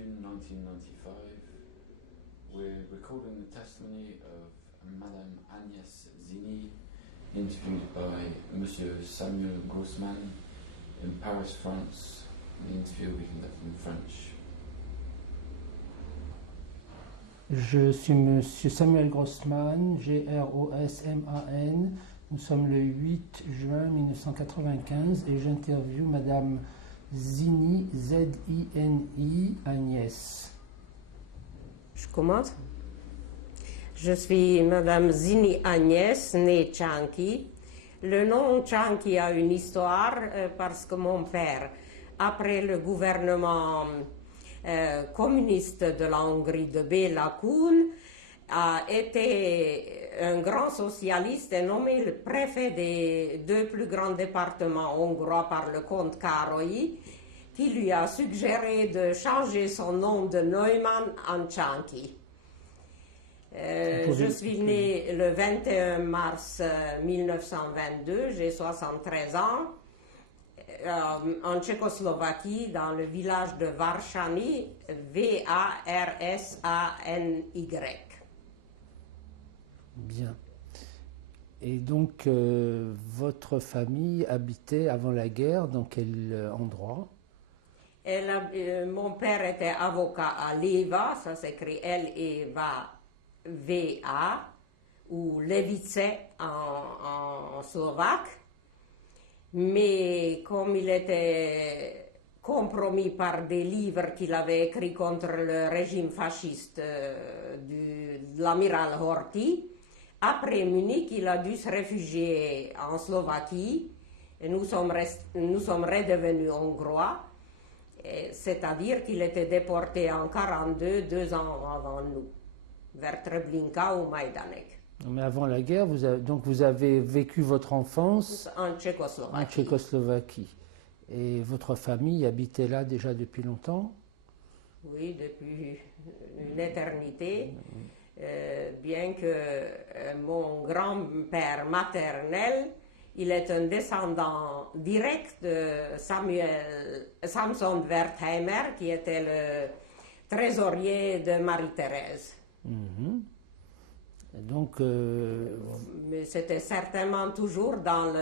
June 1995. We're recording the testimony of Madame Agnès Zini, interviewed by Monsieur Samuel Grossman in Paris, France. The interview will be conducted in French. Je suis Monsieur Samuel Grossman, G-R-O-S-M-A-N. Nous sommes le 8 juin 1995 et j'interviewe Madame Zini, Z-I-N-I, Agnès. Je commence. Je suis Madame Zini Agnès, née Chanki. Le nom Chanki a une histoire parce que mon père, après le gouvernement communiste de la Hongrie de Béla Kun, a été un grand socialiste et nommé le préfet des deux plus grands départements hongrois par le comte Károly, qui lui a suggéré de changer son nom de Neumann en Chanki. Je suis née le 21 mars 1922, j'ai 73 ans, en Tchécoslovaquie, dans le village de Varšany, V-A-R-S-A-N-Y. Bien. Et donc, votre famille habitait avant la guerre dans quel endroit? Mon père était avocat à Leva, ça s'écrit L-E-V-A, ou Levice en slovaque. Mais comme il était compromis par des livres qu'il avait écrits contre le régime fasciste de l'amiral Horthy, après Munich, il a dû se réfugier en Slovaquie et nous sommes redevenus hongrois, c'est-à-dire qu'il était déporté en 1942, 2 ans avant nous, vers Treblinka ou Majdanek. Mais avant la guerre, vous avez vécu votre enfance en Tchécoslovaquie. Et votre famille habitait là déjà depuis longtemps? Oui, depuis une éternité. Bien que mon grand-père maternel, il est un descendant direct de Samson Wertheimer, qui était le trésorier de Marie-Thérèse. Mm-hmm. Donc, mais c'était certainement toujours dans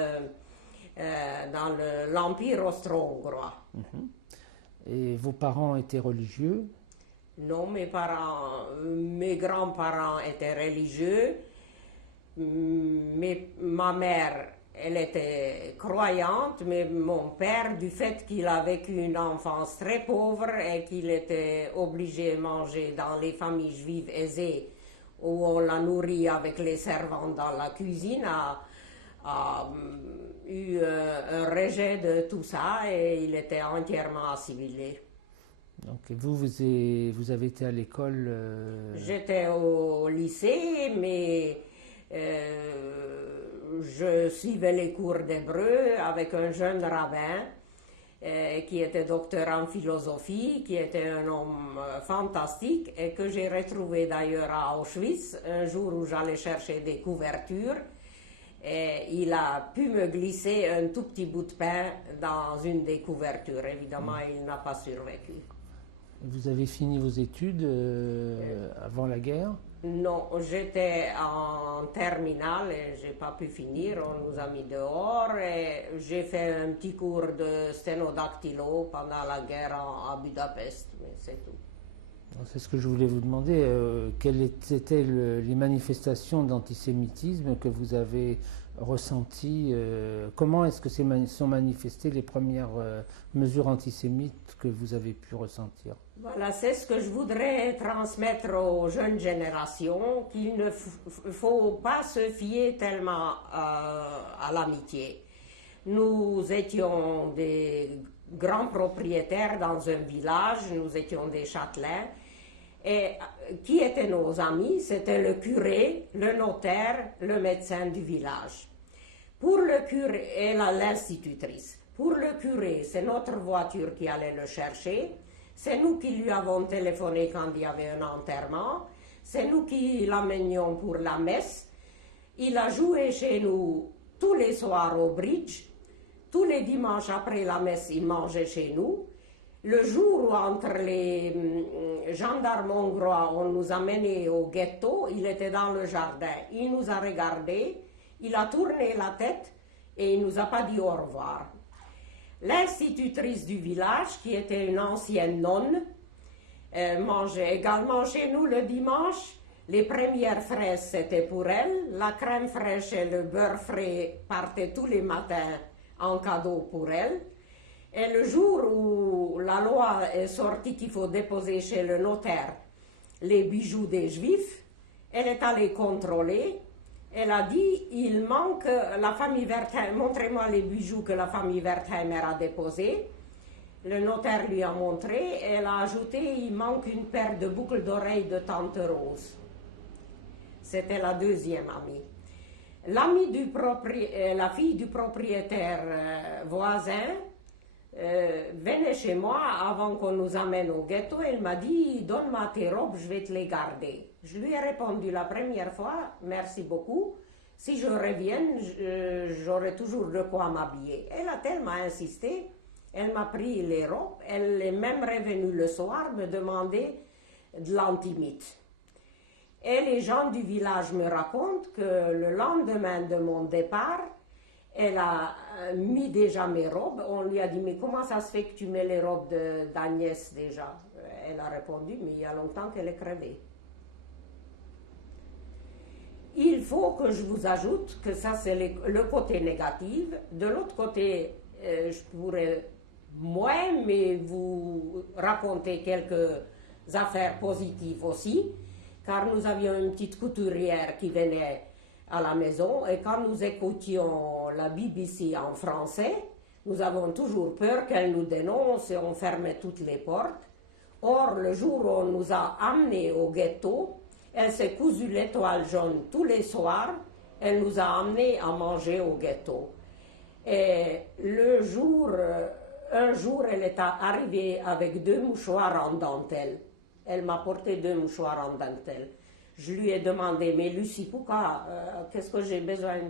l'Empire austro-hongrois. Mm-hmm. Et vos parents étaient religieux? Non, mes grands-parents étaient religieux. Ma mère, elle était croyante, mais mon père, du fait qu'il a vécu une enfance très pauvre et qu'il était obligé de manger dans les familles juives aisées, où on la nourrit avec les servantes dans la cuisine, a eu un rejet de tout ça et il était entièrement assimilé. Donc vous avez été à l'école J'étais au lycée, mais je suivais les cours d'hébreu avec un jeune rabbin qui était docteur en philosophie, qui était un homme fantastique et que j'ai retrouvé d'ailleurs à Auschwitz un jour où j'allais chercher des couvertures. Et il a pu me glisser un tout petit bout de pain dans une des couvertures. Évidemment, il n'a pas survécu. Vous avez fini vos études avant la guerre? Non, j'étais en terminale et j'ai pas pu finir. On nous a mis dehors et j'ai fait un petit cours de sténodactylo pendant la guerre à Budapest, mais c'est tout. C'est ce que je voulais vous demander. Quelles étaient les manifestations d'antisémitisme que vous avez ressenties? Comment est-ce que sont manifestées les premières mesures antisémites que vous avez pu ressentir? Voilà, c'est ce que je voudrais transmettre aux jeunes générations, qu'il ne faut pas se fier tellement à l'amitié. Nous étions des grands propriétaires dans un village, nous étions des châtelains. Et qui étaient nos amis? C'était le curé, le notaire, le médecin du village. Pour le curé et l'institutrice. Pour le curé, c'est notre voiture qui allait le chercher. C'est nous qui lui avons téléphoné quand il y avait un enterrement. C'est nous qui l'amenions pour la messe. Il a joué chez nous tous les soirs au bridge. Tous les dimanches après la messe, il mangeait chez nous. Le jour où entre les gendarmes hongrois, on nous a menés au ghetto, il était dans le jardin. Il nous a regardés, il a tourné la tête et il nous a pas dit au revoir. L'institutrice du village, qui était une ancienne nonne, mangeait également chez nous le dimanche. Les premières fraises, c'était pour elle. La crème fraîche et le beurre frais partaient tous les matins en cadeau pour elle. Et le jour où la loi est sortie qu'il faut déposer chez le notaire les bijoux des Juifs, elle est allée contrôler. Elle a dit, il manque la famille Wertheimer, montrez-moi les bijoux que la famille Wertheimer a déposés. Le notaire lui a montré, elle a ajouté, il manque une paire de boucles d'oreilles de Tante Rose. C'était la deuxième amie. La fille du propriétaire voisin venait chez moi avant qu'on nous amène au ghetto. Elle m'a dit, donne-moi tes robes, je vais te les garder. Je lui ai répondu la première fois, merci beaucoup. Si je revienne, j'aurai toujours de quoi m'habiller. Elle a tellement insisté, elle m'a pris les robes. Elle est même revenue le soir me demander de l'antimite. Et les gens du village me racontent que le lendemain de mon départ, elle a mis déjà mes robes. On lui a dit, mais comment ça se fait que tu mets les robes d'Agnès déjà? Elle a répondu, mais il y a longtemps qu'elle est crevée. Il faut que je vous ajoute que ça c'est le côté négatif. De l'autre côté, je pourrais moins, mais vous raconter quelques affaires positives aussi, car nous avions une petite couturière qui venait à la maison et quand nous écoutions la BBC en français, nous avons toujours peur qu'elle nous dénonce et on fermait toutes les portes. Or, le jour où on nous a amenés au ghetto, elle s'est cousue l'étoile jaune tous les soirs, elle nous a amenés à manger au ghetto. Et un jour, elle est arrivée avec 2 mouchoirs en dentelle. Elle m'a porté 2 mouchoirs en dentelle. Je lui ai demandé, mais Lucie, pourquoi, qu'est-ce que j'ai besoin?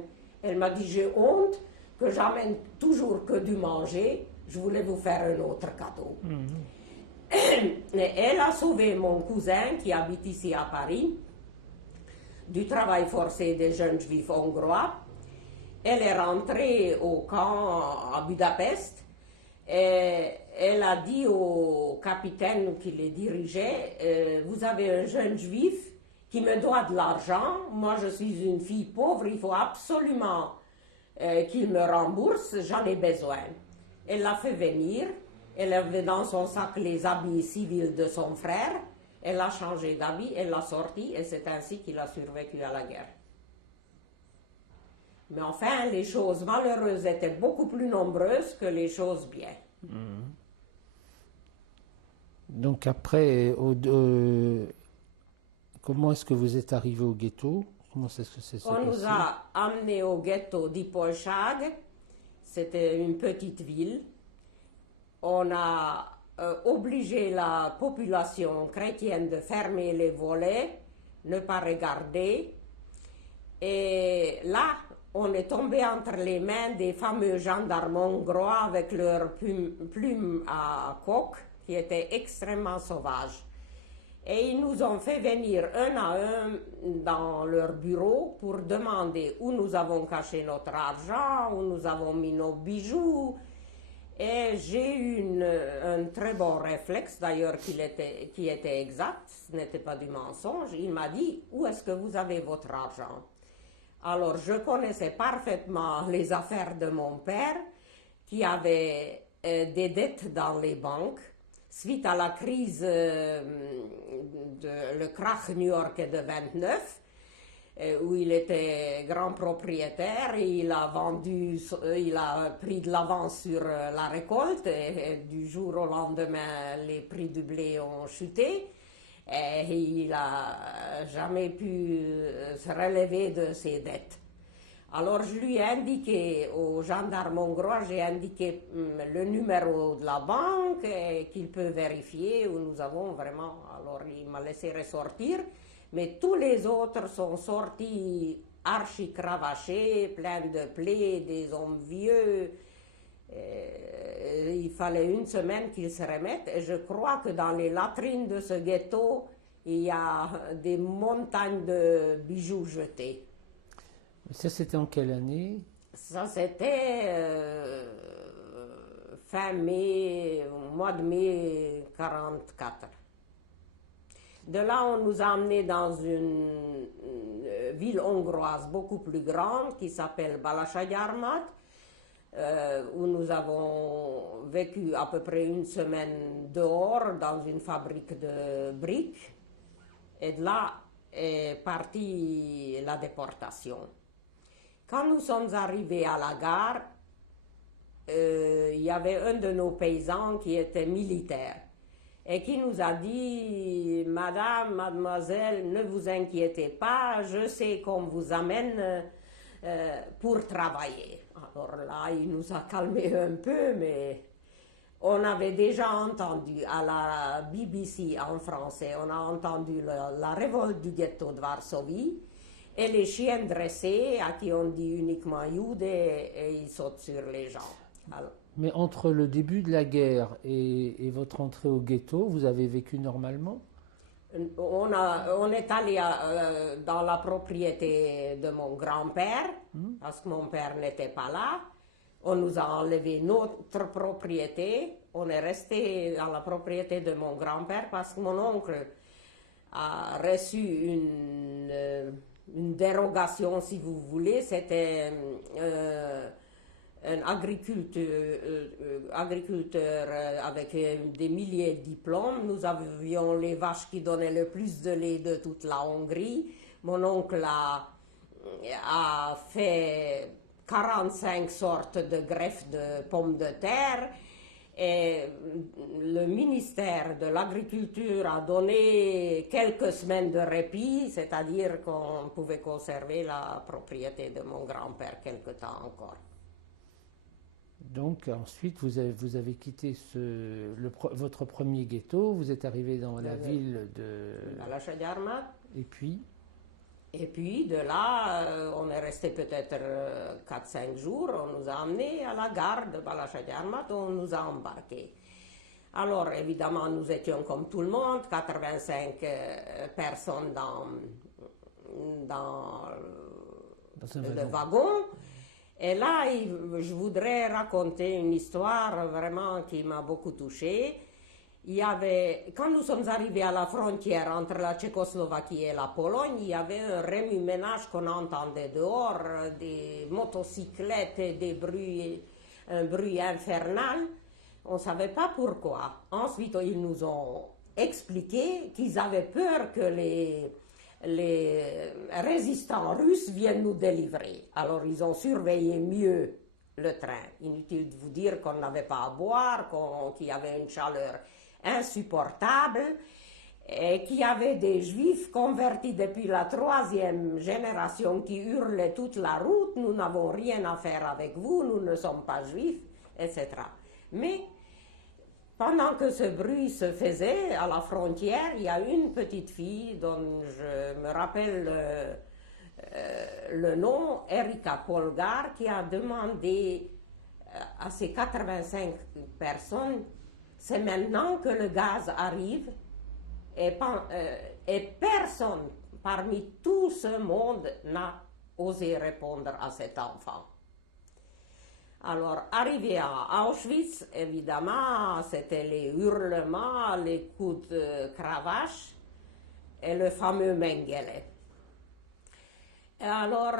Elle m'a dit, j'ai honte que j'amène toujours que du manger, je voulais vous faire un autre cadeau. Elle a sauvé mon cousin qui habite ici à Paris du travail forcé des jeunes juifs hongrois. Elle est rentrée au camp à Budapest et elle a dit au capitaine qui les dirigeait, vous avez un jeune juif qui me doit de l'argent, moi je suis une fille pauvre, il faut absolument qu'il me rembourse, j'en ai besoin. Elle l'a fait venir, elle avait dans son sac les habits civils de son frère, elle a changé d'habit, elle l'a sorti et c'est ainsi qu'il a survécu à la guerre. Mais enfin, les choses malheureuses étaient beaucoup plus nombreuses que les choses bien. Donc après, comment est-ce que vous êtes arrivé au ghetto? Comment est-ce que c'est On nous a amenés au ghetto d'Ipolchag, c'était une petite ville. On a obligé la population chrétienne de fermer les volets, ne pas regarder. Et là, on est tombé entre les mains des fameux gendarmes hongrois avec leurs plumes à coque, qui étaient extrêmement sauvages. Et ils nous ont fait venir un à un dans leur bureau pour demander où nous avons caché notre argent, où nous avons mis nos bijoux. Et j'ai eu un très bon réflexe, d'ailleurs, qui était exact, ce n'était pas du mensonge. Il m'a dit, où est-ce que vous avez votre argent? Alors, je connaissais parfaitement les affaires de mon père, qui avait des dettes dans les banques. Suite à la crise, le krach new-yorkais de 29, où il était grand propriétaire, il a pris de l'avance sur la récolte et du jour au lendemain, les prix du blé ont chuté et il n'a jamais pu se relever de ses dettes. Alors je lui ai indiqué au gendarme hongrois, j'ai indiqué le numéro de la banque qu'il peut vérifier où nous avons vraiment. Alors il m'a laissé ressortir, mais tous les autres sont sortis archi cravachés, pleins de plaies, des hommes vieux. Il fallait une semaine qu'il se remette et je crois que dans les latrines de ce ghetto, il y a des montagnes de bijoux jetés. Ça, c'était en quelle année? Ça, c'était fin mai, mois de mai 1944. De là, on nous a emmenés dans une ville hongroise beaucoup plus grande qui s'appelle Balasagyarmat, où nous avons vécu à peu près une semaine dehors dans une fabrique de briques. Et de là est partie la déportation. Quand nous sommes arrivés à la gare, il y avait un de nos paysans qui était militaire et qui nous a dit « Madame, mademoiselle, ne vous inquiétez pas, je sais qu'on vous amène pour travailler. » Alors là, il nous a calmés un peu, mais on avait déjà entendu à la BBC en français, on a entendu la révolte du ghetto de Varsovie et les chiens dressés à qui on dit uniquement Jude et ils sautent sur les gens. Alors, mais entre le début de la guerre et votre entrée au ghetto, vous avez vécu normalement? on est allé dans la propriété de mon grand-père, parce que mon père n'était pas là. On nous a enlevé notre propriété. On est resté dans la propriété de mon grand-père parce que mon oncle a reçu une dérogation, si vous voulez. C'était un agriculteur avec des milliers de diplômes. Nous avions les vaches qui donnaient le plus de lait de toute la Hongrie. Mon oncle a fait 45 sortes de greffes de pommes de terre et le ministère de l'Agriculture a donné quelques semaines de répit, c'est-à-dire qu'on pouvait conserver la propriété de mon grand-père quelque temps encore. Donc ensuite, vous avez quitté votre premier ghetto, vous êtes arrivé dans la ville de Balasagyarmat. Et puis de là, on est resté peut-être 4-5 jours, on nous a emmenés à la gare de Balasagyarmat, on nous a embarqués. Alors évidemment, nous étions comme tout le monde, 85 personnes dans le wagon. Et là, je voudrais raconter une histoire vraiment qui m'a beaucoup touchée. Quand nous sommes arrivés à la frontière entre la Tchécoslovaquie et la Pologne, il y avait un remue-ménage qu'on entendait dehors, des motocyclettes et un bruit infernal. On ne savait pas pourquoi. Ensuite, ils nous ont expliqué qu'ils avaient peur que les résistants russes viennent nous délivrer. Alors ils ont surveillé mieux le train. Inutile de vous dire qu'on n'avait pas à boire, qu'il y avait une chaleur insupportable et qu'il y avait des juifs convertis depuis la 3e génération qui hurlaient toute la route, nous n'avons rien à faire avec vous, nous ne sommes pas juifs, etc. Mais pendant que ce bruit se faisait à la frontière, il y a une petite fille dont je me rappelle le nom, Erika Polgar, qui a demandé à ces 85 personnes, c'est maintenant que le gaz arrive, et personne parmi tout ce monde n'a osé répondre à cet enfant. Alors, arrivé à Auschwitz, évidemment, c'était les hurlements, les coups de cravache et le fameux Mengele. Et alors,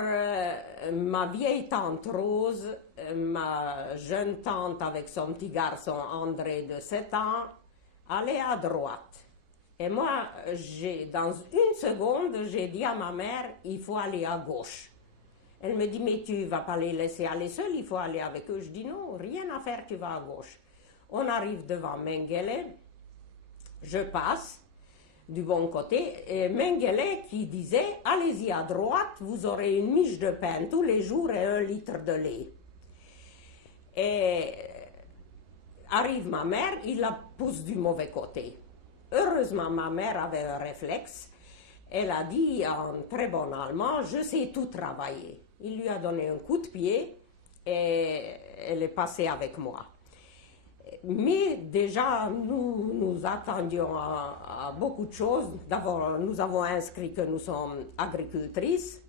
ma vieille tante Rose, ma jeune tante avec son petit garçon André de 7 ans, allaient à droite. Et moi, dans une seconde, j'ai dit à ma mère, il faut aller à gauche. Elle me dit, mais tu ne vas pas les laisser aller seuls, il faut aller avec eux. Je dis, non, rien à faire, tu vas à gauche. On arrive devant Mengele, je passe du bon côté, et Mengele qui disait, allez-y à droite, vous aurez une miche de pain tous les jours et 1 litre de lait. Et arrive ma mère, il la pousse du mauvais côté. Heureusement, ma mère avait un réflexe. Elle a dit en très bon allemand, je sais tout travailler. Il lui a donné un coup de pied et elle est passée avec moi. Mais déjà, nous attendions à beaucoup de choses. D'abord, nous avons inscrit que nous sommes agricultrices.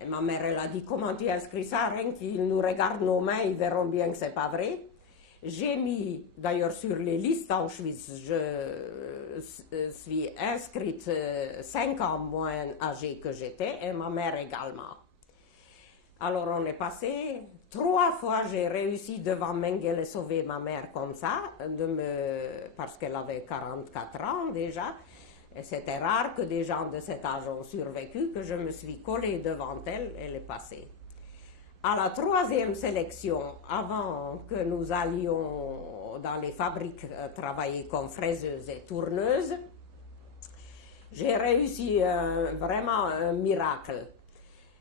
Et ma mère, elle a dit, comment tu inscris ça? Rien qu'ils nous regardent nos mains, ils verront bien que c'est pas vrai. J'ai mis, d'ailleurs, sur les listes en Suisse, je suis inscrite 5 ans moins âgée que j'étais, et ma mère également. Alors on est passé, 3 fois j'ai réussi devant Mengele sauver ma mère comme ça, parce qu'elle avait 44 ans déjà. Et c'était rare que des gens de cet âge ont survécu, que je me suis collée devant elle, elle est passée. À la 3e sélection, avant que nous allions dans les fabriques travailler comme fraiseuses et tourneuses, j'ai réussi vraiment un miracle.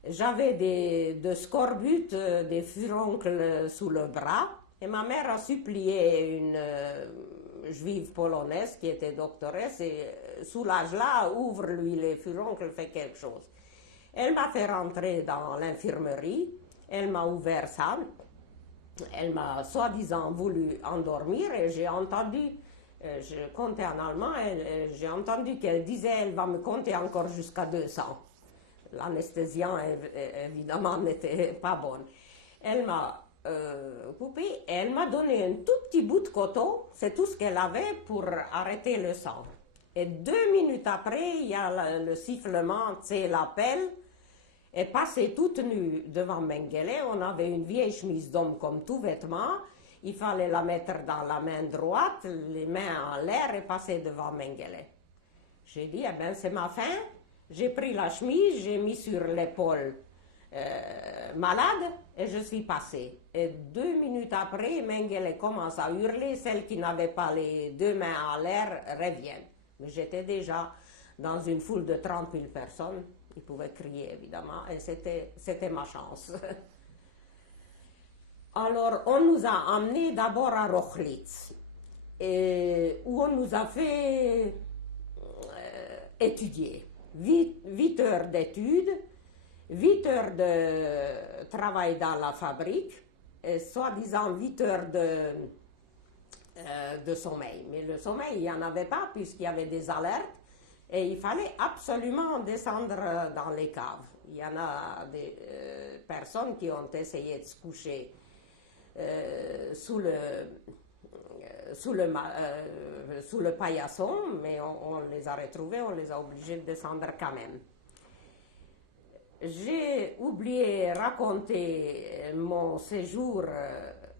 J'avais de scorbut, des furoncles sous le bras, et ma mère a supplié une juive polonaise qui était doctoresse, et soulage-la, ouvre-lui les furoncles, fait quelque chose. Elle m'a fait rentrer dans l'infirmerie, elle m'a ouvert ça, elle m'a soi-disant voulu endormir, et j'ai entendu, je comptais en allemand, j'ai entendu qu'elle disait, elle va me compter encore jusqu'à 200. L'anesthésiant, évidemment, n'était pas bonne. Elle m'a coupé et elle m'a donné un tout petit bout de coton, c'est tout ce qu'elle avait pour arrêter le sang. Et 2 minutes après, il y a le sifflement, c'est l'appel, est passée toute nue devant Mengele. On avait une vieille chemise d'homme comme tout vêtement. Il fallait la mettre dans la main droite, les mains en l'air et passer devant Mengele. J'ai dit, eh bien, c'est ma fin. J'ai pris la chemise, j'ai mis sur l'épaule malade et je suis passée. Et 2 minutes après, Mengele commence à hurler. Celles qui n'avaient pas les 2 mains en l'air reviennent. Mais j'étais déjà dans une foule de 30 000 personnes. Ils pouvaient crier, évidemment, et c'était ma chance. Alors, on nous a emmenés d'abord à Rochlitz, où on nous a fait étudier. 8 heures d'études, 8 heures de travail dans la fabrique, et soi-disant 8 heures de sommeil. Mais le sommeil, il n'y en avait pas, puisqu'il y avait des alertes. Et il fallait absolument descendre dans les caves. Il y en a des personnes qui ont essayé de se coucher sous le paillasson, mais on les a retrouvés, on les a obligés de descendre quand même. J'ai oublié raconter mon séjour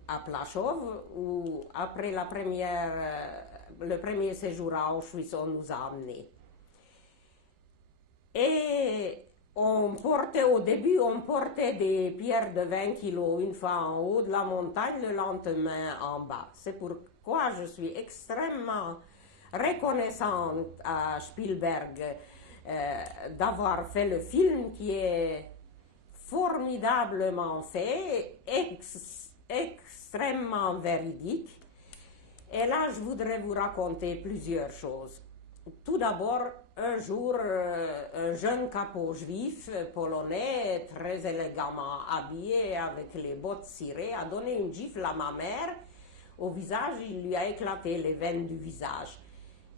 à Plaszów, où après le premier séjour à Auschwitz, on nous a emmenés. Et au début, on portait des pierres de 20 kilos une fois en haut de la montagne, le lendemain en bas. C'est pourquoi je suis extrêmement reconnaissante à Spielberg d'avoir fait le film qui est formidablement fait, extrêmement véridique. Et là, je voudrais vous raconter plusieurs choses. Tout d'abord, un jour, un jeune capot juif polonais, très élégamment habillé avec les bottes cirées, a donné une gifle à ma mère au visage. Il lui a éclaté les veines du visage.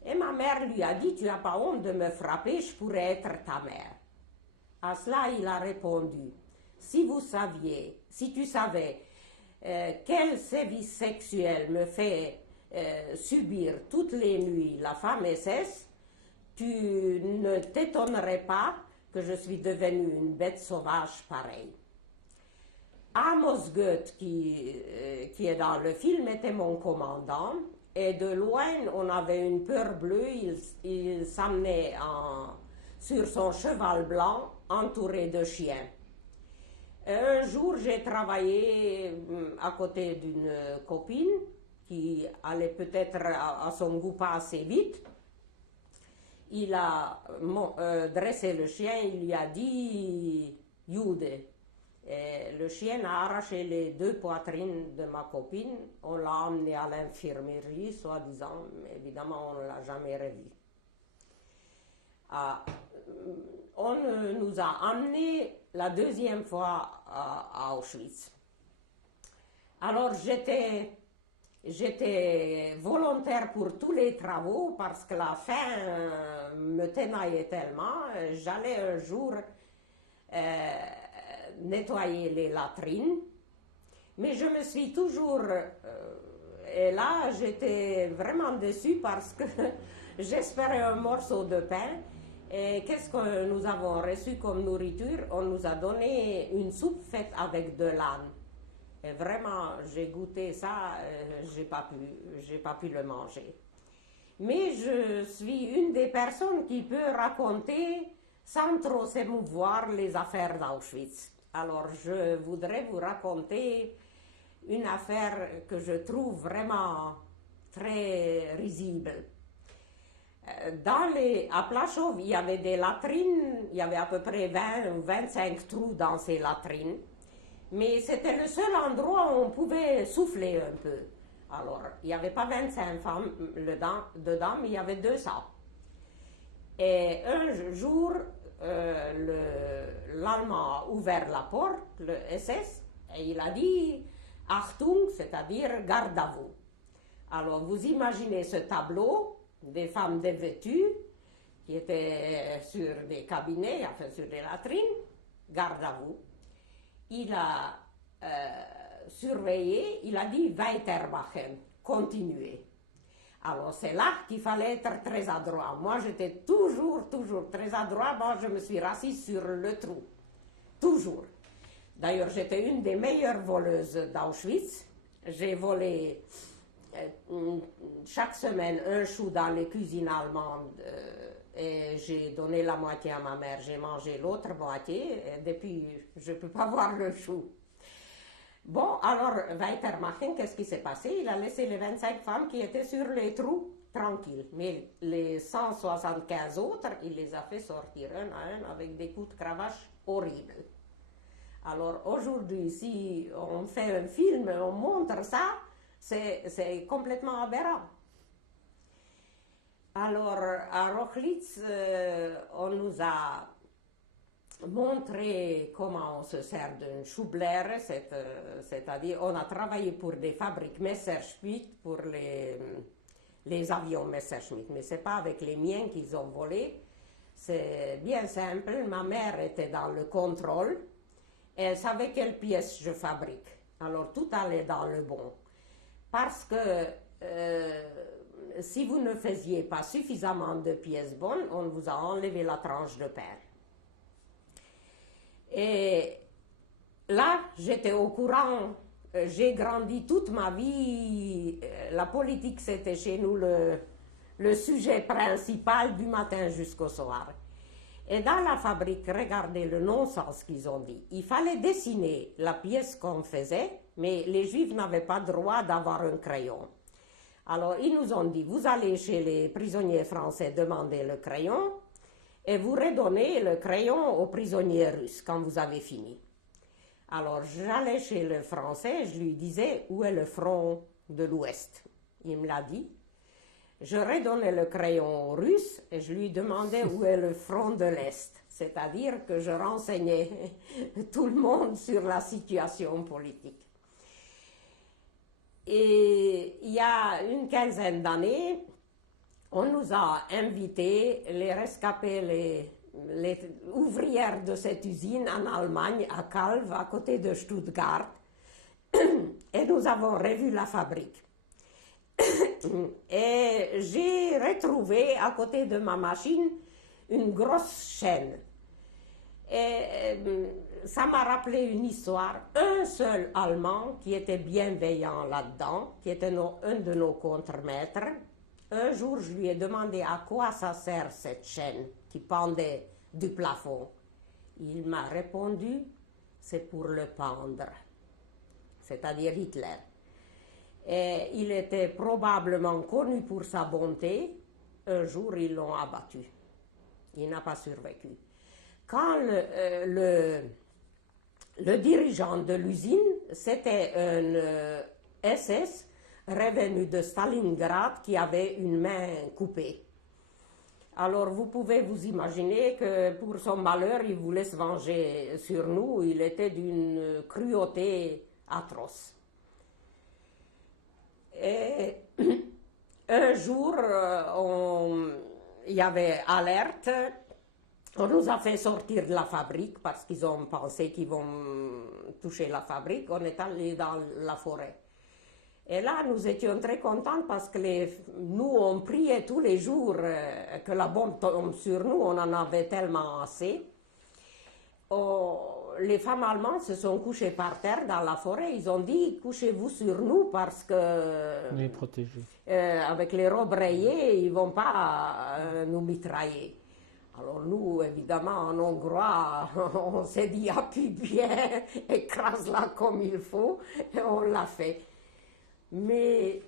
Et ma mère lui a dit, tu n'as pas honte de me frapper, je pourrais être ta mère. À cela, il a répondu, si tu savais quel sévice sexuel me fait subir toutes les nuits la femme SS, tu ne t'étonnerais pas que je suis devenue une bête sauvage pareille. Amos Goethe, qui est dans le film, était mon commandant, et de loin, on avait une peur bleue, il s'amenait sur son cheval blanc, entouré de chiens. Un jour, j'ai travaillé à côté d'une copine, qui allait peut-être à son goût pas assez vite. Il a dressé le chien, il lui a dit « Jude ». Et le chien a arraché les 2 poitrines de ma copine. On l'a emmené à l'infirmerie, soi-disant, mais évidemment, on ne l'a jamais revu. On nous a emmenés la 2e fois à Auschwitz. Alors j'étais volontaire pour tous les travaux parce que la faim me tenaillait tellement. J'allais un jour nettoyer les latrines, mais je me suis toujours... et là, j'étais vraiment déçue parce que j'espérais un morceau de pain. Et qu'est-ce que nous avons reçu comme nourriture? On nous a donné une soupe faite avec de l'âne. Et vraiment, j'ai goûté ça, j'ai pas pu le manger. Mais je suis une des personnes qui peut raconter sans trop s'émouvoir les affaires d'Auschwitz. Alors, je voudrais vous raconter une affaire que je trouve vraiment très risible. À Plaszow, il y avait des latrines, il y avait à peu près 20 ou 25 trous dans ces latrines. Mais c'était le seul endroit où on pouvait souffler un peu. Alors, il n'y avait pas 25 femmes dedans, mais il y avait 200. Et un jour, l'Allemand a ouvert la porte, le SS, et il a dit « Achtung », c'est-à-dire « garde à vous ». Alors, vous imaginez ce tableau des femmes dévêtues qui étaient sur des cabinets, enfin sur des latrines, « garde à vous ». Il a surveillé, il a dit weitermachen, continuez. Alors c'est là qu'il fallait être très adroit. Moi j'étais toujours très adroit. Moi je me suis rassise sur le trou, toujours. D'ailleurs j'étais une des meilleures voleuses d'Auschwitz. J'ai volé chaque semaine un chou dans les cuisines allemandes. Et j'ai donné la moitié à ma mère, j'ai mangé l'autre moitié, et depuis, je ne peux pas voir le chou. Bon, alors, Weitermachen, qu'est-ce qui s'est passé? Il a laissé les 25 femmes qui étaient sur les trous tranquilles, mais les 175 autres, il les a fait sortir un à un avec des coups de cravache horribles. Alors, aujourd'hui, si on fait un film, on montre ça, c'est complètement aberrant. Alors, à Rochlitz, on nous a montré comment on se sert d'une choublère, c'est-à-dire on a travaillé pour des fabriques Messerschmitt, pour les avions Messerschmitt, mais ce n'est pas avec les miens qu'ils ont volé. C'est bien simple, ma mère était dans le contrôle, et elle savait quelles pièces je fabrique. Alors tout allait dans le bon. Parce que si vous ne faisiez pas suffisamment de pièces bonnes, on vous a enlevé la tranche de pain. Et là, j'étais au courant, j'ai grandi toute ma vie, la politique c'était chez nous le sujet principal du matin jusqu'au soir. Et dans la fabrique, regardez le non-sens qu'ils ont dit. Il fallait dessiner la pièce qu'on faisait, mais les Juifs n'avaient pas droit d'avoir un crayon. Alors, ils nous ont dit, vous allez chez les prisonniers français demander le crayon et vous redonnez le crayon aux prisonniers russes quand vous avez fini. Alors, j'allais chez le français, je lui disais, où est le front de l'Ouest? Il me l'a dit. Je redonnais le crayon aux Russes et je lui demandais où est le front de l'Est. C'est-à-dire que je renseignais tout le monde sur la situation politique. Et il y a une quinzaine d'années, on nous a invités, les rescapés, les ouvrières de cette usine en Allemagne, à Calw, à côté de Stuttgart, et nous avons revu la fabrique. Et j'ai retrouvé à côté de ma machine une grosse chaîne. Et ça m'a rappelé une histoire. Un seul Allemand qui était bienveillant là-dedans, qui était un de nos contremaîtres, un jour je lui ai demandé à quoi ça sert cette chaîne qui pendait du plafond. Il m'a répondu, c'est pour le pendre, c'est-à-dire Hitler. Et il était probablement connu pour sa bonté. Un jour, ils l'ont abattu. Il n'a pas survécu. Quand le dirigeant de l'usine, c'était un SS revenu de Stalingrad qui avait une main coupée. Alors vous pouvez vous imaginer que pour son malheur, il voulait se venger sur nous. Il était d'une cruauté atroce. Et un jour, il y avait alerte. On nous a fait sortir de la fabrique parce qu'ils ont pensé qu'ils vont toucher la fabrique. On est allé dans la forêt. Et là, nous étions très contents parce que nous, on priait tous les jours que la bombe tombe sur nous. On en avait tellement assez. Les femmes allemandes se sont couchées par terre dans la forêt. Ils ont dit, couchez-vous sur nous parce que... Les protéger. Avec les robes rayées, ils ne vont pas nous mitrailler. Alors nous, évidemment, en hongrois, on s'est dit, appuie bien, écrase-la comme il faut, et on l'a fait. Mais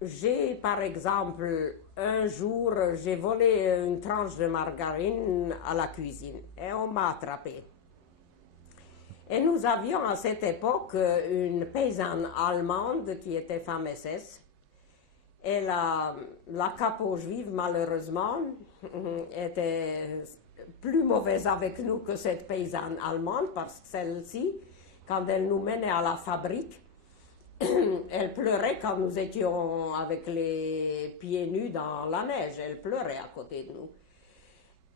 j'ai, par exemple, un jour, j'ai volé une tranche de margarine à la cuisine, et on m'a attrapé. Et nous avions à cette époque une paysanne allemande qui était femme SS. Et la capot juive, malheureusement, était plus mauvaise avec nous que cette paysanne allemande, parce que celle-ci, quand elle nous menait à la fabrique, elle pleurait quand nous étions avec les pieds nus dans la neige. Elle pleurait à côté de nous.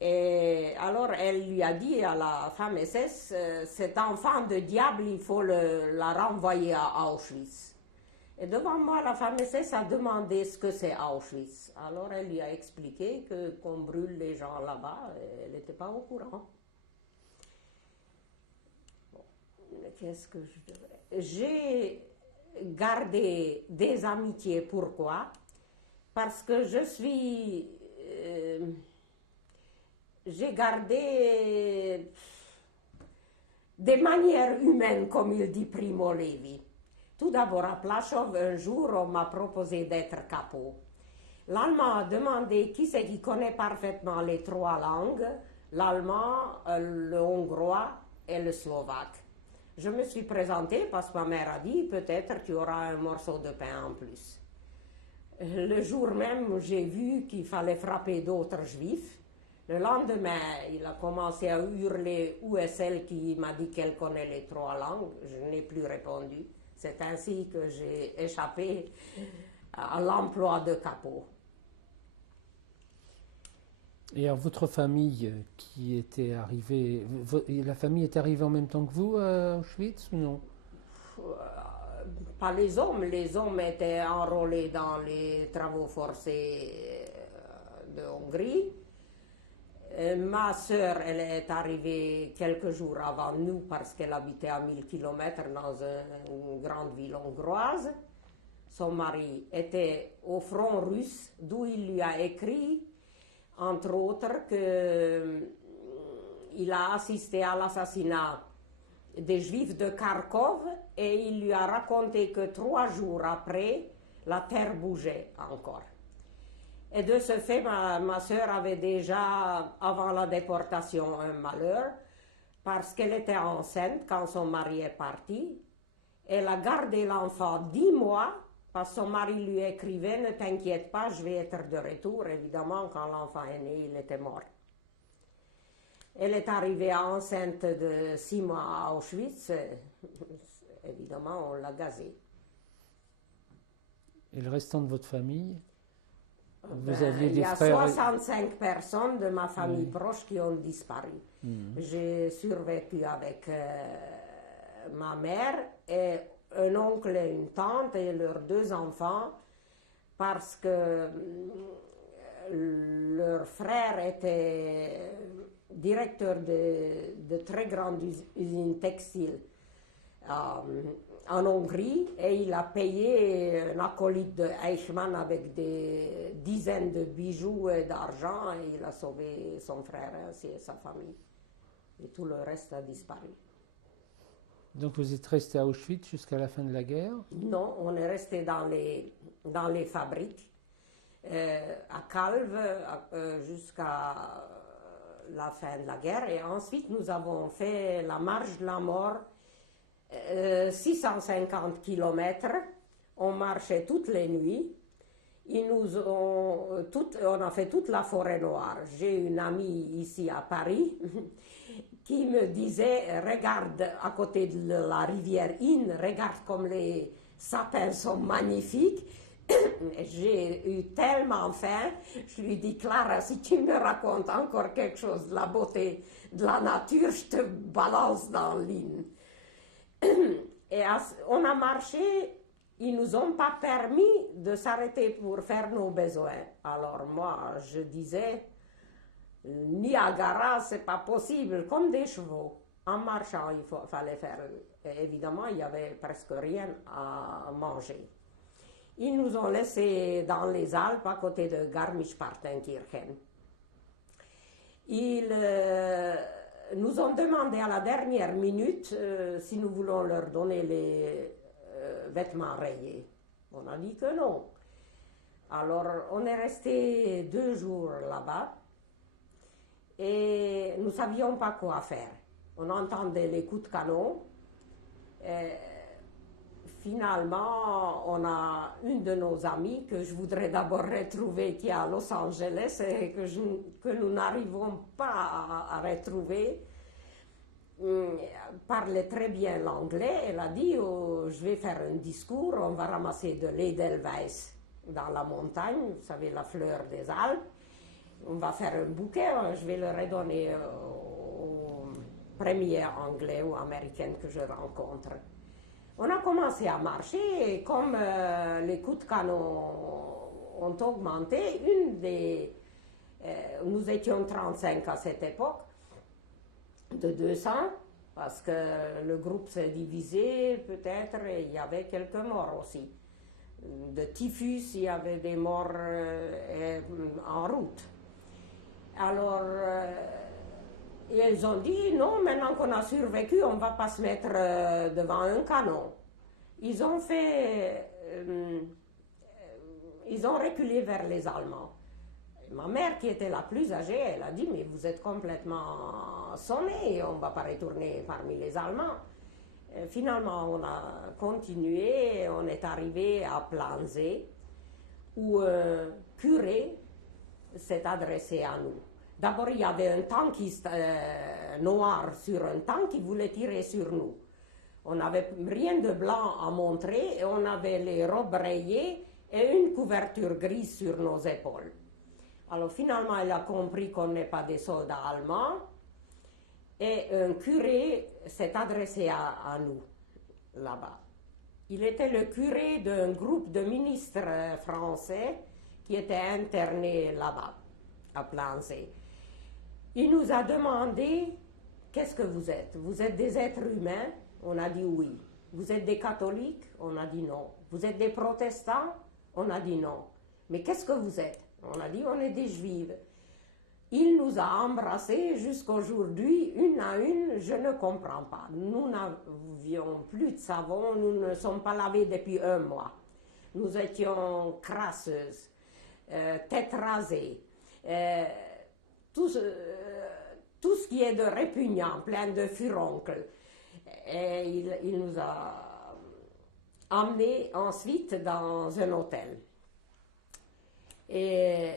Et alors elle lui a dit à la femme SS, cet enfant de diable, il faut la renvoyer à Auschwitz. Et devant moi, la femme SS a demandé ce que c'est Auschwitz. Alors elle lui a expliqué qu'on brûle les gens là-bas. Elle n'était pas au courant. Bon, qu'est-ce que je dirais? J'ai gardé des amitiés. Pourquoi? Parce que j'ai gardé des manières humaines, comme il dit Primo Levi. Tout d'abord, à Plaszow, un jour, on m'a proposé d'être capot. L'allemand a demandé qui c'est qui connaît parfaitement les trois langues, l'allemand, le hongrois et le slovaque. Je me suis présentée parce que ma mère a dit, peut-être tu auras un morceau de pain en plus. Le jour même, j'ai vu qu'il fallait frapper d'autres juifs. Le lendemain, il a commencé à hurler où est celle qui m'a dit qu'elle connaît les trois langues. Je n'ai plus répondu. C'est ainsi que j'ai échappé à l'emploi de capot. Et alors, votre famille qui était arrivée, la famille est arrivée en même temps que vous à Auschwitz ou non? Pas les hommes étaient enrôlés dans les travaux forcés de Hongrie. Ma sœur, elle est arrivée quelques jours avant nous parce qu'elle habitait à 1000 km dans une grande ville hongroise. Son mari était au front russe, d'où il lui a écrit, entre autres, qu'il a assisté à l'assassinat des Juifs de Kharkov et il lui a raconté que 3 jours après, la terre bougeait encore. Et de ce fait, ma sœur avait déjà, avant la déportation, un malheur, parce qu'elle était enceinte quand son mari est parti. Elle a gardé l'enfant 10 mois, parce que son mari lui écrivait, ne t'inquiète pas, je vais être de retour. Évidemment, quand l'enfant est né, il était mort. Elle est arrivée enceinte de 6 mois à Auschwitz. Évidemment, on l'a gazée. Et le restant de votre famille? Vous aviez des il y a frères... 65 personnes de ma famille proche qui ont disparu. J'ai survécu avec ma mère et un oncle et une tante et leurs 2 enfants parce que leur frère était directeur de très grandes usines textiles en Hongrie et il a payé un acolyte de Eichmann avec des dizaines de bijoux et d'argent et il a sauvé son frère ainsi et sa famille. Et tout le reste a disparu. Donc vous êtes resté à Auschwitz jusqu'à la fin de la guerre? Non, on est resté dans les fabriques, à Calve jusqu'à la fin de la guerre et ensuite nous avons fait la marche de la mort. 650 km, on marchait toutes les nuits. On a fait toute la forêt noire. J'ai une amie ici à Paris qui me disait, regarde à côté de la rivière Inn, regarde comme les sapins sont magnifiques. J'ai eu tellement faim, je lui dis, Clara, si tu me racontes encore quelque chose de la beauté de la nature, je te balance dans l'Inn. Et on a marché, ils nous ont pas permis de s'arrêter pour faire nos besoins. Alors moi, je disais, Niagara, c'est pas possible, comme des chevaux. En marchant, fallait faire. Et évidemment, il y avait presque rien à manger. Ils nous ont laissés dans les Alpes à côté de Garmisch-Partenkirchen. Ils nous ont demandé à la dernière minute si nous voulons leur donner les vêtements rayés. On a dit que non. Alors on est resté 2 jours là-bas et nous ne savions pas quoi faire. On entendait les coups de canon. Finalement, on a une de nos amies que je voudrais d'abord retrouver qui est à Los Angeles et que nous n'arrivons pas à retrouver. Parlait très bien l'anglais. Elle a dit je vais faire un discours, on va ramasser de l'Edelweiss dans la montagne, vous savez, la fleur des Alpes. On va faire un bouquet, je vais le redonner au premier anglais ou américain que je rencontre. On a commencé à marcher et comme les coups de canon ont augmenté, nous étions 35 à cette époque, de 200, parce que le groupe s'est divisé peut-être et il y avait quelques morts aussi. De typhus, il y avait des morts en route. Alors, ils ont dit, non, maintenant qu'on a survécu, on ne va pas se mettre devant un canon. Ils ont reculé vers les Allemands. Ma mère, qui était la plus âgée, elle a dit, mais vous êtes complètement sonnés, on ne va pas retourner parmi les Allemands. Finalement, on a continué, on est arrivé à Planzé, où un curé s'est adressé à nous. D'abord, il y avait un tankiste noir sur un tank qui voulait tirer sur nous. On n'avait rien de blanc à montrer et on avait les robes rayées et une couverture grise sur nos épaules. Alors finalement, il a compris qu'on n'est pas des soldats allemands et un curé s'est adressé à nous là-bas. Il était le curé d'un groupe de ministres français qui étaient internés là-bas, à Planzé. Il nous a demandé, qu'est-ce que vous êtes? Vous êtes des êtres humains? On a dit oui. Vous êtes des catholiques? On a dit non. Vous êtes des protestants? On a dit non. Mais qu'est-ce que vous êtes? On a dit on est des juifs. Il nous a embrassés jusqu'aujourd'hui, une à une, je ne comprends pas. Nous n'avions plus de savon, nous ne sommes pas lavés depuis 1 mois. Nous étions crasseuses, tête rasée. Tout ce qui est de répugnant, plein de furoncles. Et il nous a emmenés ensuite dans un hôtel. Et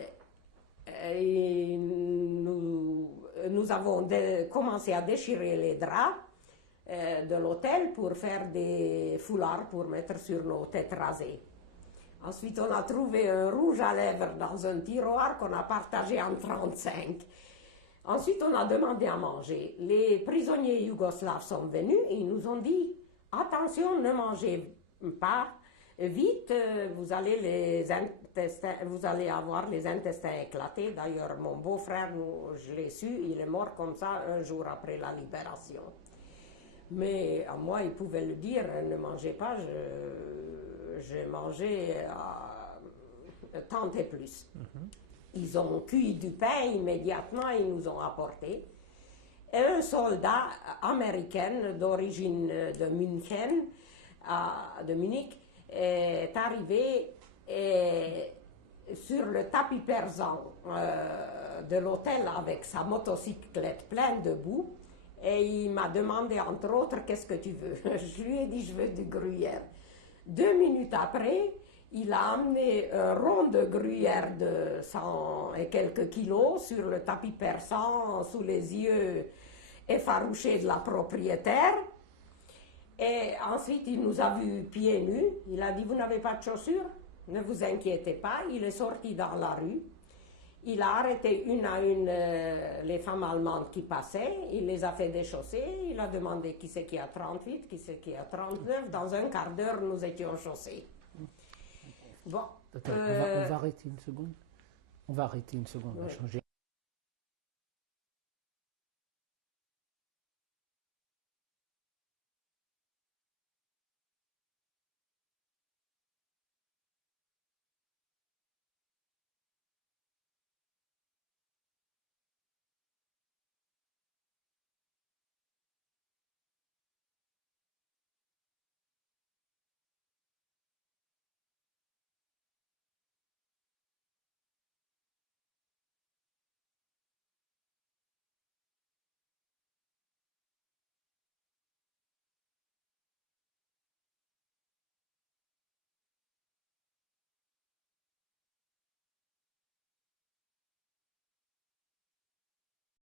nous avons commencé à déchirer les draps de l'hôtel pour faire des foulards pour mettre sur nos têtes rasées. Ensuite, on a trouvé un rouge à lèvres dans un tiroir qu'on a partagé en 35. Ensuite, on a demandé à manger. Les prisonniers yougoslaves sont venus et ils nous ont dit « Attention, ne mangez pas vite, vous allez avoir les intestins éclatés. » D'ailleurs, mon beau-frère, je l'ai su, il est mort comme ça 1 jour après la libération. Mais à moi, il pouvait le dire, ne mangez pas, j'ai mangé tant et plus. Ils ont cuit du pain immédiatement, ils nous ont apporté. Et un soldat américain d'origine de Munich, est arrivé sur le tapis persan de l'hôtel avec sa motocyclette pleine de boue. Et il m'a demandé, entre autres, qu'est-ce que tu veux? Je lui ai dit, je veux du gruyère. 2 minutes après, il a amené un rond de gruyère de 100 et quelques kilos sur le tapis persan, sous les yeux effarouché de la propriétaire. Et ensuite, il nous a vus pieds nus. Il a dit, vous n'avez pas de chaussures? Ne vous inquiétez pas. Il est sorti dans la rue. Il a arrêté une à une les femmes allemandes qui passaient. Il les a fait déchausser. Il a demandé qui c'est qui a 38, qui c'est qui a 39. Dans un quart d'heure, nous étions chaussés. Bon. Attends, on va arrêter une seconde. On va arrêter une seconde. On va changer